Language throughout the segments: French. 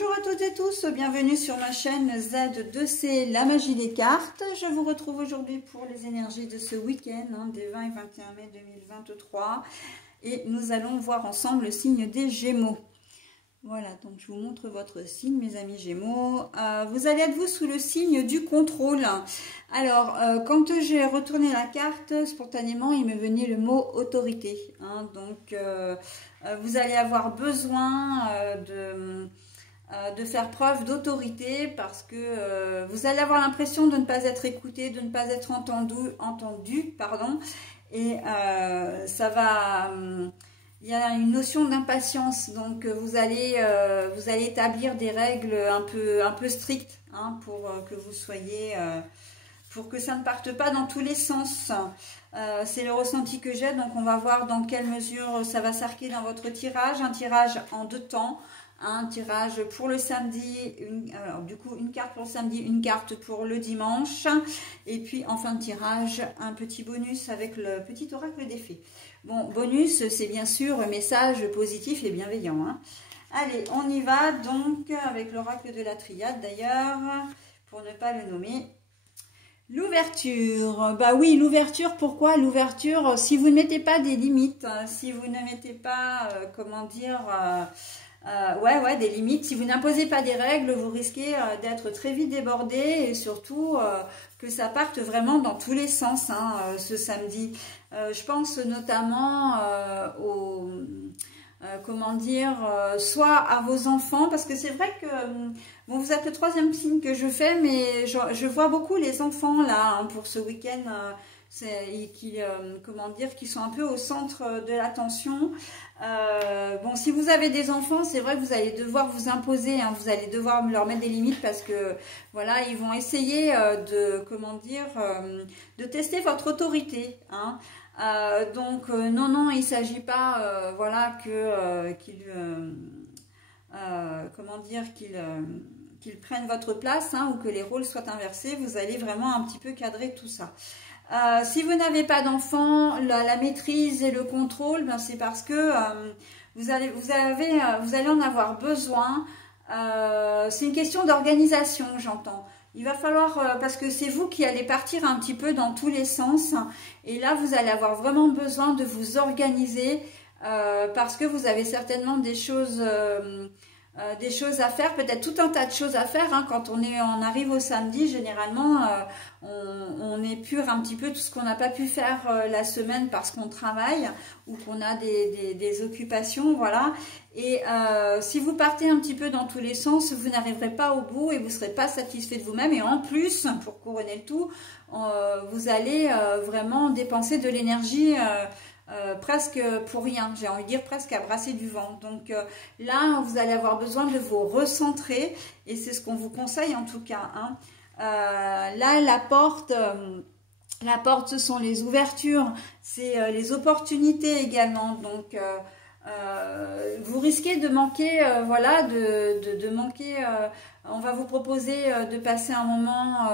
Bonjour à toutes et tous, bienvenue sur ma chaîne Z2C, la magie des cartes. Je vous retrouve aujourd'hui pour les énergies de ce week-end, des 20 et 21 mai 2023. Et nous allons voir ensemble le signe des Gémeaux. Voilà, donc je vous montre votre signe, mes amis Gémeaux. Vous allez être vous sous le signe du contrôle. Alors, quand j'ai retourné la carte, spontanément, il me venait le mot autorité. Donc, vous allez avoir besoin de faire preuve d'autorité parce que vous allez avoir l'impression de ne pas être écouté, de ne pas être entendu, pardon. Et ça va... il y a une notion d'impatience, donc vous allez établir des règles un peu strictes pour que vous soyez, pour que ça ne parte pas dans tous les sens. C'est le ressenti que j'ai, donc on va voir dans quelle mesure ça va s'arquer dans votre tirage. Un tirage en deux temps, un tirage pour le samedi, alors du coup une carte pour le samedi, une carte pour le dimanche, et puis en fin de tirage un petit bonus avec le petit oracle des fées. Bon, bonus, c'est bien sûr un message positif et bienveillant. Allez, on y va donc avec l'oracle de la triade d'ailleurs, pour ne pas le nommer. L'ouverture, bah oui, l'ouverture, pourquoi l'ouverture? Si vous ne mettez pas des limites, si vous ne mettez pas, comment dire... des limites. Si vous n'imposez pas des règles, vous risquez d'être très vite débordé et surtout que ça parte vraiment dans tous les sens ce samedi. Je pense notamment soit à vos enfants, parce que c'est vrai que bon, vous êtes le troisième signe que je fais, mais je vois beaucoup les enfants là pour ce week-end. Qui sont un peu au centre de l'attention. Bon, si vous avez des enfants, c'est vrai que vous allez devoir vous imposer, vous allez devoir leur mettre des limites parce que voilà, ils vont essayer de tester votre autorité. Non, il ne s'agit pas qu'ils prennent votre place ou que les rôles soient inversés. Vous allez vraiment un petit peu cadrer tout ça. Si vous n'avez pas d'enfant, la maîtrise et le contrôle, c'est parce que vous allez en avoir besoin. C'est une question d'organisation, j'entends. Il va falloir, parce que c'est vous qui allez partir un petit peu dans tous les sens. Et là, vous allez avoir vraiment besoin de vous organiser parce que vous avez certainement des choses à faire, peut-être tout un tas de choses à faire. Quand on arrive au samedi, généralement, on épure un petit peu tout ce qu'on n'a pas pu faire la semaine parce qu'on travaille ou qu'on a des occupations, voilà. Et si vous partez un petit peu dans tous les sens, vous n'arriverez pas au bout et vous ne serez pas satisfait de vous-même. Et en plus, pour couronner le tout, vous allez vraiment dépenser de l'énergie presque pour rien, j'ai envie de dire presque à brasser du vent. Donc là, vous allez avoir besoin de vous recentrer et c'est ce qu'on vous conseille en tout cas. Là, la porte, ce sont les ouvertures, c'est les opportunités également. Donc vous risquez de manquer, on va vous proposer de passer un moment,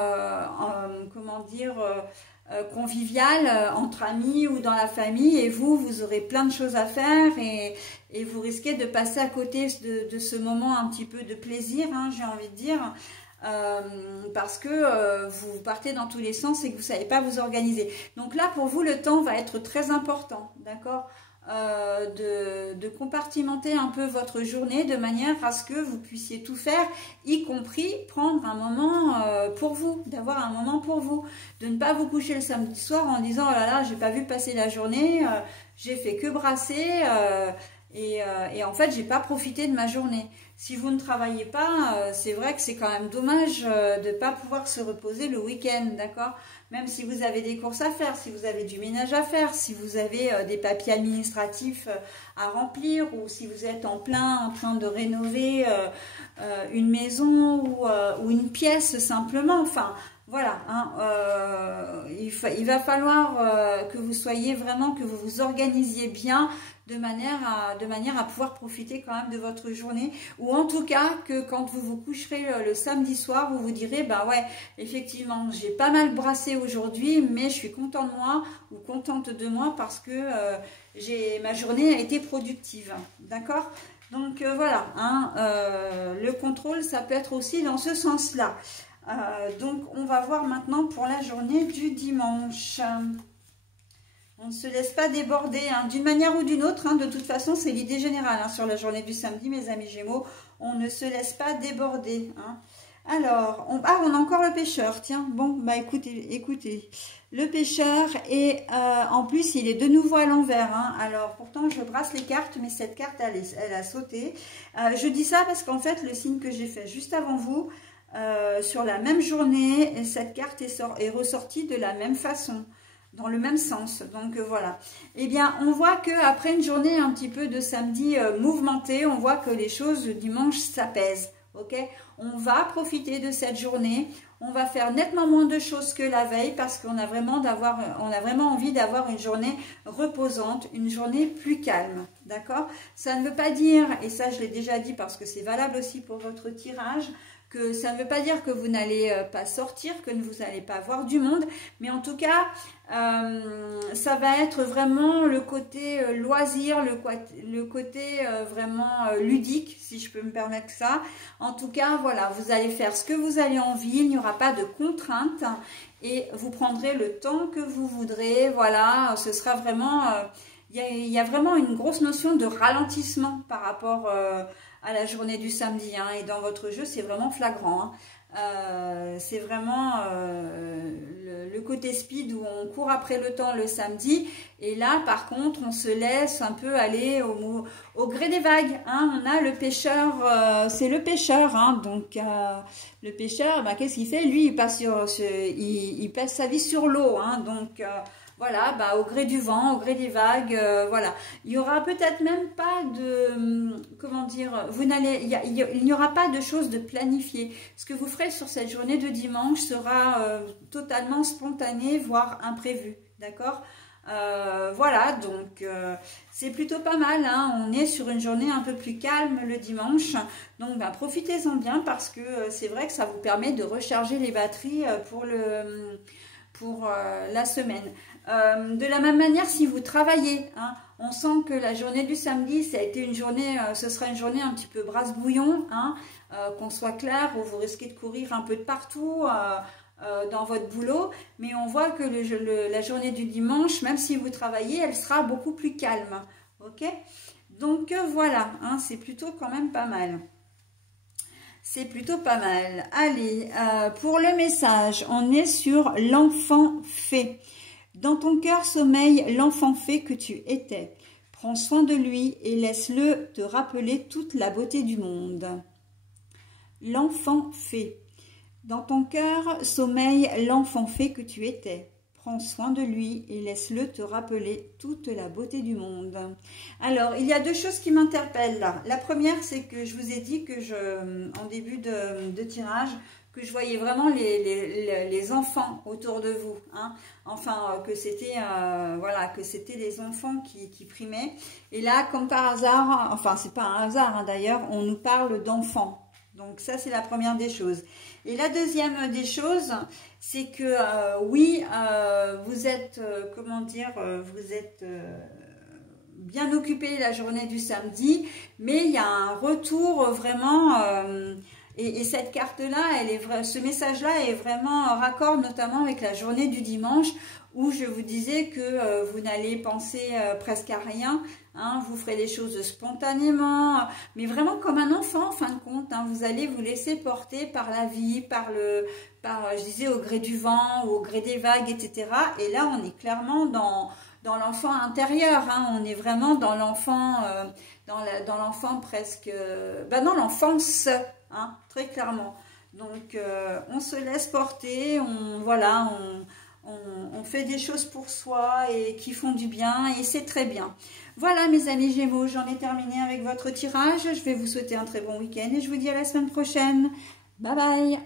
convivial entre amis ou dans la famille, et vous aurez plein de choses à faire et vous risquez de passer à côté de ce moment un petit peu de plaisir, j'ai envie de dire, parce que vous partez dans tous les sens et que vous ne savez pas vous organiser. Donc là, pour vous, le temps va être très important, d'accord, de compartimenter un peu votre journée de manière à ce que vous puissiez tout faire, y compris prendre un moment pour vous, d'avoir un moment pour vous, de ne pas vous coucher le samedi soir en disant oh là là, j'ai pas vu passer la journée, j'ai fait que brasser et en fait j'ai pas profité de ma journée. Si vous ne travaillez pas, c'est vrai que c'est quand même dommage de ne pas pouvoir se reposer le week-end, d'accord? Même si vous avez des courses à faire, si vous avez du ménage à faire, si vous avez des papiers administratifs à remplir ou si vous êtes en train de rénover une maison ou une pièce simplement, enfin voilà, il va falloir que vous soyez vraiment, que vous vous organisiez bien de manière à pouvoir profiter quand même de votre journée, ou en tout cas que quand vous vous coucherez le samedi soir, vous vous direz bah ouais, effectivement j'ai pas mal brassé aujourd'hui, mais je suis content de moi ou contente de moi parce que ma journée a été productive, d'accord? Donc voilà, hein, le contrôle, ça peut être aussi dans ce sens-là. Donc on va voir maintenant pour la journée du dimanche. On ne se laisse pas déborder, hein, d'une manière ou d'une autre, hein, de toute façon c'est l'idée générale, hein, sur la journée du samedi, mes amis Gémeaux, on ne se laisse pas déborder. Hein. Alors, on a encore le pêcheur, tiens, bon, bah écoutez, le pêcheur, et en plus il est de nouveau à l'envers, hein. Alors pourtant je brasse les cartes, mais cette carte elle a sauté. Je dis ça parce qu'en fait le signe que j'ai fait juste avant vous, sur la même journée, cette carte est ressortie de la même façon, dans le même sens. Donc voilà. Eh bien, on voit qu'après une journée un petit peu de samedi mouvementée, on voit que les choses dimanche s'apaisent. Ok, on va profiter de cette journée. On va faire nettement moins de choses que la veille parce qu'on a vraiment envie d'avoir une journée reposante, une journée plus calme. D'accord? Ça ne veut pas dire, et ça je l'ai déjà dit parce que c'est valable aussi pour votre tirage, que ça ne veut pas dire que vous n'allez pas sortir, que vous n'allez pas voir du monde, mais en tout cas, ça va être vraiment le côté loisir, le côté vraiment ludique, si je peux me permettre ça. En tout cas, voilà, vous allez faire ce que vous avez envie, il n'y aura pas de contraintes et vous prendrez le temps que vous voudrez. Voilà, ce sera vraiment... il y a vraiment une grosse notion de ralentissement par rapport à la journée du samedi, hein, et dans votre jeu c'est vraiment flagrant, hein. C'est vraiment le côté speed où on court après le temps le samedi, et là par contre on se laisse un peu aller au gré des vagues, hein. On a le pêcheur, c'est le pêcheur, hein, donc le pêcheur, bah, qu'est-ce qu'il fait lui? Il passe sa vie sur l'eau, hein, donc voilà, bah, au gré du vent, au gré des vagues, voilà. Il n'y aura peut-être même pas de, comment dire, il n'y aura pas de choses de planifier. Ce que vous ferez sur cette journée de dimanche sera totalement spontané, voire imprévu, d'accord? Voilà, donc c'est plutôt pas mal, hein. On est sur une journée un peu plus calme le dimanche, donc bah, profitez-en bien parce que c'est vrai que ça vous permet de recharger les batteries pour la semaine. De la même manière, si vous travaillez, hein, on sent que la journée du samedi, ça a été une journée, ce sera une journée un petit peu brasse-bouillon, hein, qu'on soit clair, où vous risquez de courir un peu de partout dans votre boulot, mais on voit que la journée du dimanche, même si vous travaillez, elle sera beaucoup plus calme. Ok? Donc voilà, hein, c'est plutôt quand même pas mal. C'est plutôt pas mal. Allez, pour le message, on est sur l'enfant fée. Dans ton cœur sommeille l'enfant fée que tu étais. Prends soin de lui et laisse-le te rappeler toute la beauté du monde. L'enfant fée. Dans ton cœur sommeille l'enfant fée que tu étais. Prends soin de lui et laisse-le te rappeler toute la beauté du monde. Alors, il y a deux choses qui m'interpellent là. La première, c'est que je vous ai dit que en début de tirage, que je voyais vraiment les enfants autour de vous, hein. Enfin, que c'était voilà, que c'était les enfants qui primaient. Et là, comme par hasard, enfin, c'est pas un hasard, hein, d'ailleurs, on nous parle d'enfants. Donc ça, c'est la première des choses. Et la deuxième des choses, c'est que oui, vous êtes, comment dire, vous êtes bien occupé la journée du samedi, mais il y a un retour vraiment, et cette carte-là, ce message-là est vraiment raccord notamment avec la journée du dimanche, où je vous disais que vous n'allez penser presque à rien, hein, vous ferez les choses spontanément, mais vraiment comme un enfant en fin de compte, hein, vous allez vous laisser porter par la vie, je disais au gré du vent, ou au gré des vagues, etc. Et là, on est clairement dans l'enfant intérieur, hein, on est vraiment dans l'enfant, dans l'enfant presque, dans l'enfance, hein, très clairement. Donc, on se laisse porter, on fait des choses pour soi et qui font du bien et c'est très bien. Voilà mes amis Gémeaux, j'en ai terminé avec votre tirage. Je vais vous souhaiter un très bon week-end et je vous dis à la semaine prochaine. Bye bye.